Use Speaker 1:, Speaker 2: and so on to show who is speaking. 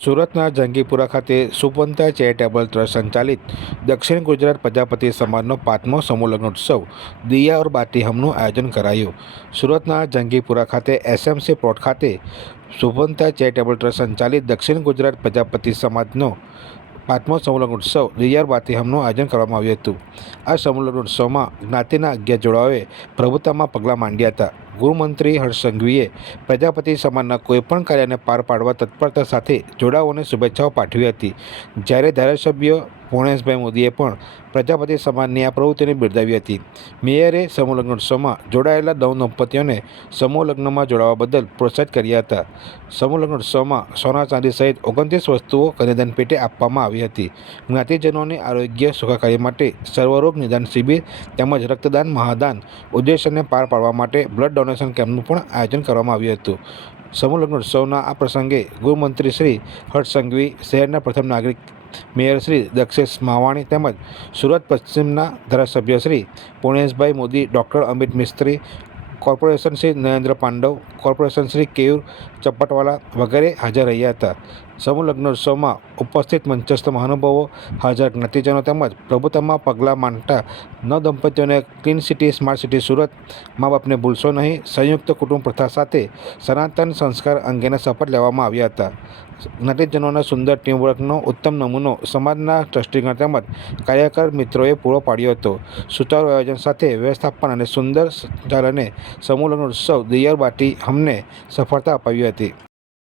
Speaker 1: સુરતના જંગીપુરા ખાતે સુપંતા charitable trust સંચાલિત દક્ષિણ ગુજરાત પ્રજાપતિ સમાજનો પાંચમો સમૂહ લગ્નોત્સવ દિયા ઓર બાટી હમનું આયોજન કરાયું. સુરતના જંગીપુરા ખાતે એસએમસી પ્લોટ ખાતે સુપંતા ચેરિટેબલ ટ્રસ્ટ સંચાલિત દક્ષિણ ગુજરાત પ્રજાપતિ સમાજનો પાંચમો સમૂહલગ્ન ઉત્સવ દિયાર બાટી હમનું આયોજન કરવામાં આવ્યું હતું. આ સમૂહલગ્ન ઉત્સવમાં જ્ઞાતિના અગિયાર જોડાઓએ પ્રભુતામાં પગલાં માંડ્યા હતા. ગૃહમંત્રી હર્ષ સંઘવીએ પ્રજાપતિ સમાજના કોઈપણ કાર્યને પાર પાડવા તત્પરતા સાથે જોડાઓને શુભેચ્છાઓ પાઠવી હતી. જ્યારે ધારાસભ્ય પૂર્ણેશભાઈ મોદીએ પણ પ્રજાપતિ સમાજની આ પ્રવૃત્તિને બિરદાવી હતી. મેયરે સમૂહ લગ્નોત્સવમાં જોડાયેલા નવ દંપતીઓને સમૂહ લગ્નમાં જોડાવા બદલ પ્રોત્સાહિત કર્યા હતા. સમૂહ લગ્નોત્સવમાં સોના ચાંદી સહિત ઓગણત્રીસ વસ્તુઓ કન્યાદાન પેટે આપવામાં આવી હતી. જ્ઞાતિજનોની આરોગ્ય, સુખાકારી માટે સર્વરોગ નિદાન શિબિર તેમજ રક્તદાન મહાદાન ઉદ્દેશ્યને પાર પાડવા માટે બ્લડ ડોનેશન કેમ્પનું પણ આયોજન કરવામાં આવ્યું હતું. સમૂહ લગ્નોત્સવના આ પ્રસંગે ગૃહમંત્રી શ્રી હર્ષ સંઘવી શહેરના પ્રથમ નાગરિક મેયર શ્રી દક્ષેશ માવાણી તેમજ સુરત પશ્ચિમના ધારાસભ્ય Shri Puneshbhai Modi, doctor Amit Mistry, corporation Shri Narendra Pandav, corporation Shri Keyur Chappatwala વગેરે હાજર રહ્યા હતા. સમૂહ લગ્નોત્સવમાં ઉપસ્થિત મંચસ્થ મહાનુભાવો હાજર. જ્ઞાતિજનો તેમજ પ્રભુતામાં પગલાં માંડતા નવ દંપતીઓને clean city smart city Surat. મા બાપને ભૂલશો નહીં. સંયુક્ત કુટુંબ પ્રથા સાથે સનાતન સંસ્કાર અંગેના શપથ લેવામાં આવ્યા હતા. જ્ઞાતિજનોના સુંદર ટીમવર્કનો ઉત્તમ નમૂનો સમાજના ટ્રસ્ટીગણ તેમજ કાર્યકર મિત્રોએ પૂરો પાડ્યો હતો. સુચારુ આયોજન સાથે વ્યવસ્થાપન અને સુંદર સંચાલને સમૂહ લગ્નોત્સવ દિયર બાટી હમને સફળતા અપાવી હતી.